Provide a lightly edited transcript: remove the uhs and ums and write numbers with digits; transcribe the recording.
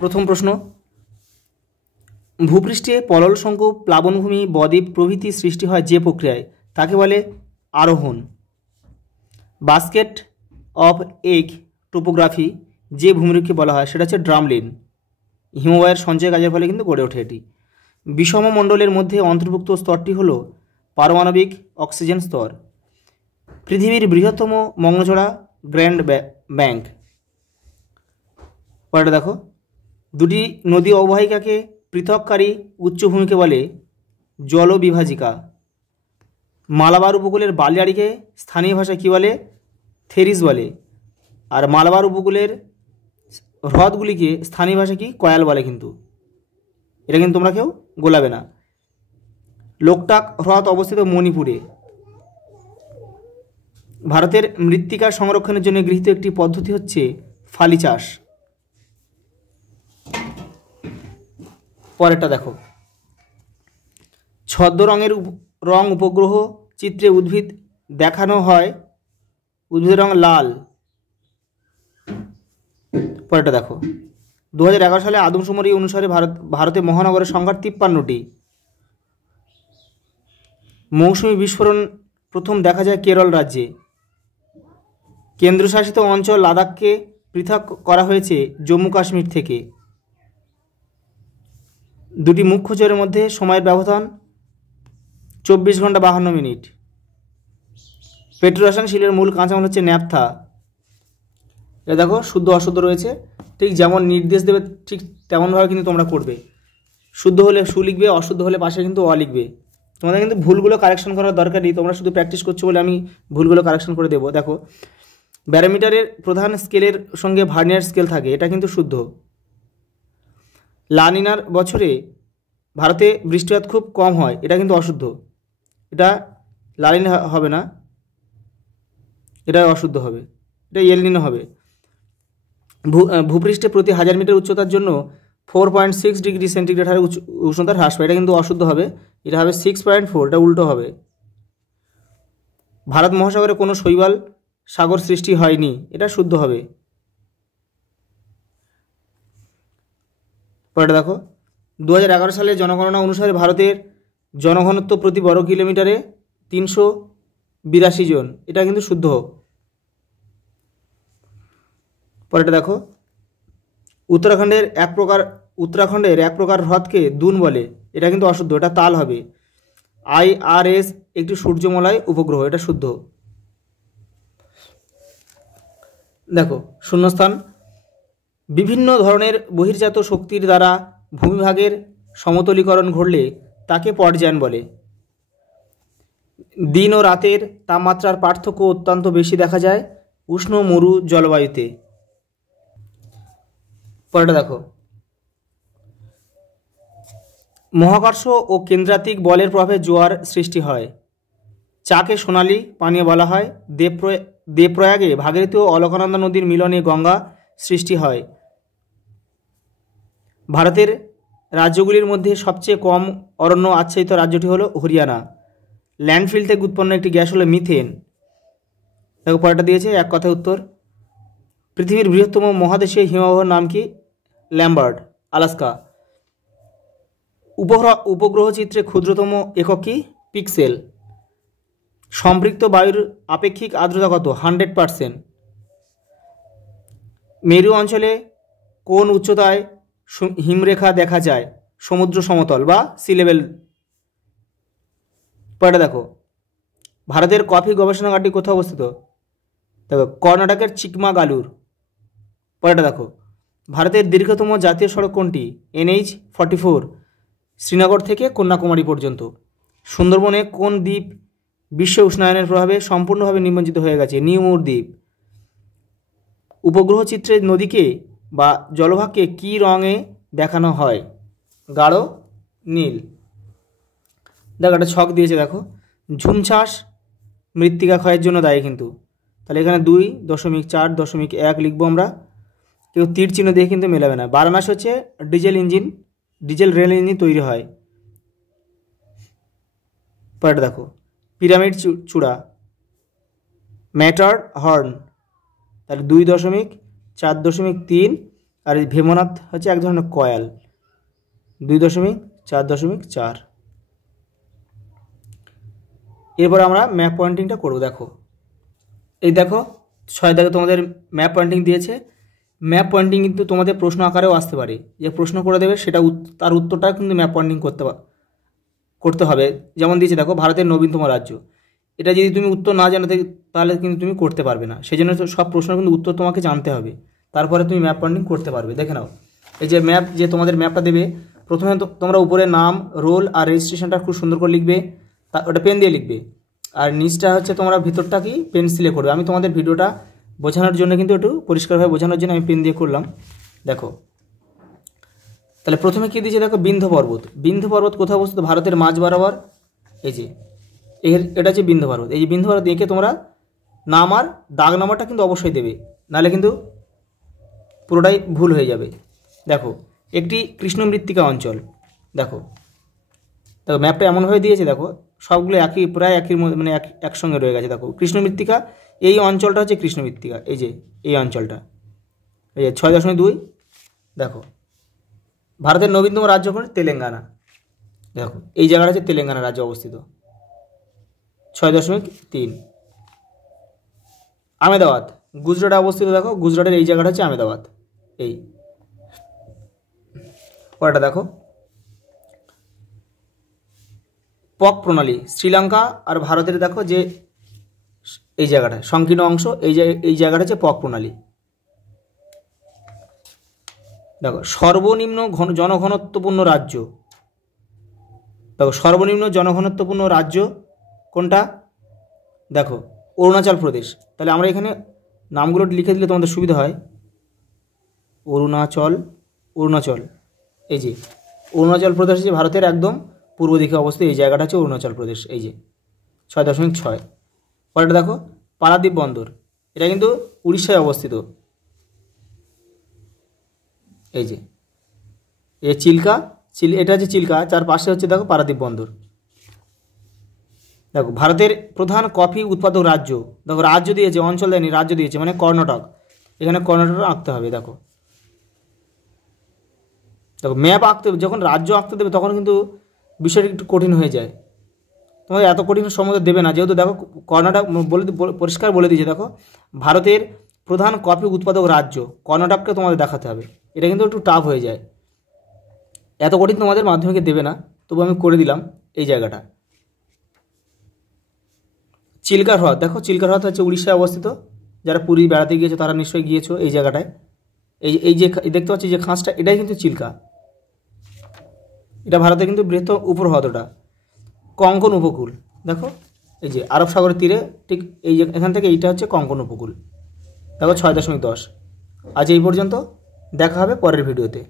প্রথম প্রশ্ন, ভূপৃষ্ঠে পলল শঙ্কু, প্লাবনভূমি, বদ্বীপ প্রভৃতি সৃষ্টি হয় যে প্রক্রিয়ায় তাকে বলে আরোহণ। বাস্কেট অফ এগ টোপোগ্রাফি যে ভূমিরূপকে বলা হয় সেটা হচ্ছে ড্রামলিন। হিমবাহের সঞ্চয় কাজের ফলে কিন্তু গড়ে ওঠে এটি। বিষম মণ্ডলের মধ্যে অন্তর্ভুক্ত স্তরটি হল পারমাণবিক অক্সিজেন স্তর। পৃথিবীর বৃহত্তম মগ্নচড়া গ্র্যান্ড ব্যাংক। পরেরটা দেখো, দুটি নদী অববাহিকাকে পৃথককারী উচ্চভূমিকে বলে জলবিভাজিকা। মালাবার উপকূলের বালিয়াড়িকে স্থানীয় ভাষায় কী বলে? থেরিস বলে। আর মালাবার উপকূলের হ্রদগুলিকে স্থানীয় ভাষায় কি? কয়াল বলে। কিন্তু এটা কিন্তু তোমরা কেউ গোলাবে না। লোকটাক হ্রদ অবস্থিত মণিপুরে। ভারতের মৃত্তিকা সংরক্ষণের জন্য গৃহীত একটি পদ্ধতি হচ্ছে ফালি চাষ। পরেরটা দেখো, ছদ্ম রং উপগ্রহ চিত্রে উদ্ভিদ দেখানো হয়, উদ্ভিদের রং লাল। পরেরটা দেখো, 2011 সালে আদমশুমারি অনুসারে ভারতে মহানগরের সংখ্যা 53টি। মৌসুমী বিস্ফোরণ প্রথম দেখা যায় কেরল রাজ্যে। কেন্দ্রশাসিত অঞ্চল লাদাখকে পৃথক করা হয়েছে জম্মু কাশ্মীর থেকে। দুটি মুখ্য জ্বরের মধ্যে সময়ের ব্যবধান 24 ঘন্টা 52 মিনিট। পেট্রোরসায়ন শিলের মূল কাঁচামাল হচ্ছে ন্যাপথা। এটা দেখো শুদ্ধ অশুদ্ধ রয়েছে, ঠিক যেমন নির্দেশ দেবে ঠিক তেমনভাবে কিন্তু তোমরা করবে। শুদ্ধ হলে সু লিখবে, অশুদ্ধ হলে পাশে কিন্তু অ লিখবে। তোমাদের কিন্তু ভুলগুলো কারেকশন করার দরকার নেই, তোমরা শুধু প্র্যাকটিস করছো বলে আমি ভুলগুলো কারেকশন করে দেবো। দেখো, ব্যারোমিটারের প্রধান স্কেলের সঙ্গে ভার্নিয়ার স্কেল থাকে, এটা কিন্তু শুদ্ধ। লা নিনার বছরে ভারতে বৃষ্টিপাত খুব কম হয়, এটা কিন্তু অশুদ্ধ। এটা লা নিনা হবে না, এটা অশুদ্ধ হবে, এটা এল নিনো হবে। ভূপৃষ্ঠে প্রতি 1000 মিটার উচ্চতার জন্য 4.6 ডিগ্রি সেন্টিগ্রেড হারে উষ্ণতার হ্রাস পায়, এটা কিন্তু অশুদ্ধ হবে, এটা হবে 6.4, এটা উল্টো হবে। ভারত মহাসাগরে কোনো শৈবাল সাগর সৃষ্টি হয়নি, এটা শুদ্ধ হবে। পরেটা দেখো, 2011 সালে জনগণনা অনুসারে ভারতের জনঘনত্ব প্রতি বর্গ কিলোমিটারে 382 জন, এটা কিন্তু শুদ্ধ। পরেটা দেখো, উত্তরাখণ্ডের এক প্রকার হ্রদকে দুন বলে, এটা কিন্তু অশুদ্ধ, এটা তাল হবে। IRS একটি সূর্যমলয় উপগ্রহ, এটা শুদ্ধ। দেখো শূন্যস্থান, বিভিন্ন ধরনের বহির্জাত শক্তির দ্বারা ভূমিভাগের সমতলীকরণ ঘটলে তাকে পর্যায়ন বলে। দিন ও রাতের তাপমাত্রার পার্থক্য অত্যন্ত বেশি দেখা যায় উষ্ণ মরু জলবায়ুতে। পরেটা দেখো, মহাকর্ষ ও কেন্দ্রাতিক বলের প্রভাবে জোয়ার সৃষ্টি হয়। চাকে সোনালী পানীয় বলা হয়। দেবপ্রয়াগে ভাগীরথী ও অলকানন্দা নদীর মিলনে গঙ্গা সৃষ্টি হয়। ভারতের রাজ্যগুলির মধ্যে সবচেয়ে কম অরণ্য আচ্ছাদিত রাজ্যটি হলো হরিয়ানা। ল্যান্ডফিল থেকে উৎপন্ন একটি গ্যাস হলো মিথেন। দেখো পরেরটা দিয়েছে এক কথায় উত্তর। পৃথিবীর বৃহত্তম মহাদেশীয় হিমবাহর নাম কি? Lambert, Alaska. উপগ্রহ চিত্রে ক্ষুদ্রতম একক কি? পিক্সেল। সম্পৃক্ত বায়ুর আপেক্ষিক আর্দ্রতা কত? 100%। মেরু অঞ্চলে কোন উচ্চতায় হিমরেখা দেখা যায়? সমুদ্র সমতল বা সি লেভেল। পরেটা দেখো, ভারতের কফি গবেষণাগারটি কোথায় অবস্থিত? দেখো কর্ণাটকের চিকমাগালুর। পরেটা দেখো, ভারতের দীর্ঘতম জাতীয় সড়ক কোনটি? NH-44, শ্রীনগর থেকে কন্যাকুমারী পর্যন্ত। সুন্দরবনে কোন দ্বীপ বিশ্ব উষ্ণায়নের প্রভাবে সম্পূর্ণভাবে নিমজ্জিত হয়ে গেছে? নিউমুর দ্বীপ। উপগ্রহ চিত্রে নদীকে বা জলভাগকে কী রঙে দেখানো হয়? গাঢ় নীল। দেখো একটা ছক দিয়েছে, দেখো ঝুম চাষ মৃত্তিকা ক্ষয়ের জন্য দায়ী কিন্তু। তাহলে এখানে 2.4.1 লিখবো আমরা। কেউ তীর চিহ্ন দিয়ে কিন্তু মেলাবে না। বারমাস হচ্ছে ডিজেল রেল ইঞ্জিন তৈরি হয়। পরেটা দেখো, পিরামিড চূড়া ম্যাটার হর্ন, তাহলে 2.4.3 আর এই ভেমনাথ হচ্ছে এক ধরনের কয়াল, 2.4.4। এরপর আমরা ম্যাপ পয়েন্টিংটা করব। দেখো এই দেখো 6 দাগে তোমাদের ম্যাপ পয়েন্টিং দিয়েছে। ম্যাপ পয়েন্টিং কিন্তু তোমাদের প্রশ্ন আকারেও আসতে পারে, যে প্রশ্ন করে দেবে সেটা তার উত্তরটা কিন্তু ম্যাপ পয়েন্টিং করতে হবে। যেমন দিয়েছে দেখো ভারতের নবীনতম রাজ্য, এটা যদি তুমি উত্তর না জানো তাহলে কিন্তু তুমি করতে পারবে না। সেই জন্য সব প্রশ্ন কিন্তু উত্তর তোমাকে জানতে হবে, তারপরে তুমি ম্যাপ পয়েন্টিং করতে পারবে। দেখে নাও এই যে ম্যাপ, যে তোমাদের ম্যাপটা দেবে, প্রথমে তোমরা উপরে নাম, রোল আর রেজিস্ট্রেশনটা খুব সুন্দর করে লিখবে, ওটা পেন দিয়ে লিখবে। আর নিচটা হচ্ছে তোমরা ভিতরটা কি পেন্সিলে করবে। আমি তোমাদের ভিডিওটা বোঝানোর জন্য কিন্তু একটু পরিষ্কারভাবে বোঝানোর জন্য আমি পেন দিয়ে করলাম। দেখো তাহলে প্রথমে কী দিয়েছে দেখো, বিন্ধ্য পর্বত। বিন্ধ্য পর্বত কোথাও অবস্থিত? ভারতের মাঝ বরাবর। এই যে এটা হচ্ছে বিন্ধ্য পর্বত। এই যে বিন্ধ্য পর্বত এঁকে তোমরা নাম আর দাগ নাম্বারটা কিন্তু অবশ্যই দেবে, নাহলে কিন্তু পুরোটাই ভুল হয়ে যাবে। দেখো একটি কৃষ্ণ মৃত্তিকা অঞ্চল। দেখো দেখো ম্যাপটা এমনভাবে দিয়েছে, দেখো সবগুলো একই, প্রায় একই মানে একসঙ্গে রয়ে গেছে। দেখো কৃষ্ণ মৃত্তিকা, এই অঞ্চলটা হচ্ছে কৃষ্ণ মৃত্তিকা। এই যে এই অঞ্চলটা, এই যে 6.2। দেখো ভারতের নবীনতম রাজ্য কোন? তেলেঙ্গানা। দেখো এই জায়গাটা হচ্ছে তেলেঙ্গানা রাজ্য অবস্থিত, 6.3। আহমেদাবাদ গুজরাটে অবস্থিত। দেখো গুজরাটের এই জায়গাটা হচ্ছে আহমেদাবাদ। এই পরেরটা দেখো, পক প্রণালী শ্রীলঙ্কা আর ভারতের দেখো যে এই জায়গাটা সংকীর্ণ অংশ, এই জায়গাটা হচ্ছে পক প্রণালী। দেখো সর্বনিম্ন জনঘনত্বপূর্ণ রাজ্য। দেখো সর্বনিম্ন জনঘনত্বপূর্ণ রাজ্য কোনটা? দেখো অরুণাচল প্রদেশ। তাহলে আমরা এখানে নামগুলো লিখে দিলে তোমাদের সুবিধা হয়। অরুণাচল, এই যে অরুণাচল প্রদেশ হচ্ছে ভারতের একদম পূর্ব দিকে অবস্থিত। এই জায়গাটা হচ্ছে অরুণাচল প্রদেশ। এই যে 6.6। পরেরটা দেখো পারাদ্বীপ বন্দর, এটা কিন্তু উড়িষ্যায় অবস্থিত। এই যে চিল্কা, এটা হচ্ছে চিল্কা, তার পাশে হচ্ছে দেখো পারাদ্বীপ বন্দর। দেখো ভারতের প্রধান কফি উৎপাদক রাজ্য। দেখো রাজ্য দিয়েছে, অঞ্চল দেয়নি, রাজ্য দিয়েছে, মানে কর্ণাটক। এখানে কর্ণাটক আঁকতে হবে। দেখো দেখো ম্যাপ আঁকতে যখন রাজ্য আঁকতে দেবে তখন কিন্তু বিষয়টা একটু কঠিন হয়ে যায়। তোমাদের এত কঠিন সম্বন্ধে দেবে না, যেহেতু দেখো কর্ণাটক পরিষ্কার বলে দিয়েছে। দেখো ভারতের প্রধান কফি উৎপাদক রাজ্য, কর্ণাটককে তোমাদের দেখাতে হবে। এটা কিন্তু একটু টাফ হয়ে যায়, এত কঠিন তোমাদের মাধ্যমিকে দেবে না, তবু আমি করে দিলাম এই জায়গাটা। চিল্কা হ্রদ, দেখো চিল্কা হ্রদ হচ্ছে উড়িষ্যায় অবস্থিত। যারা পুরী বেড়াতে গিয়েছো তারা নিশ্চয়ই গিয়েছো এই জায়গাটায়। এই যে দেখতে পাচ্ছি যে খাঁজটা, এটাই কিন্তু চিল্কা। এটা ভারতের কিন্তু বৃহত্তম উপহ্রদ। ওটা কঙ্কন উপকূল। দেখো এই যে আরব সাগরের তীরে, ঠিক এই যে এখান থেকে এইটা হচ্ছে কঙ্কন উপকূল। দেখো 6.10। আজ এই পর্যন্ত, দেখা হবে পরের ভিডিওতে।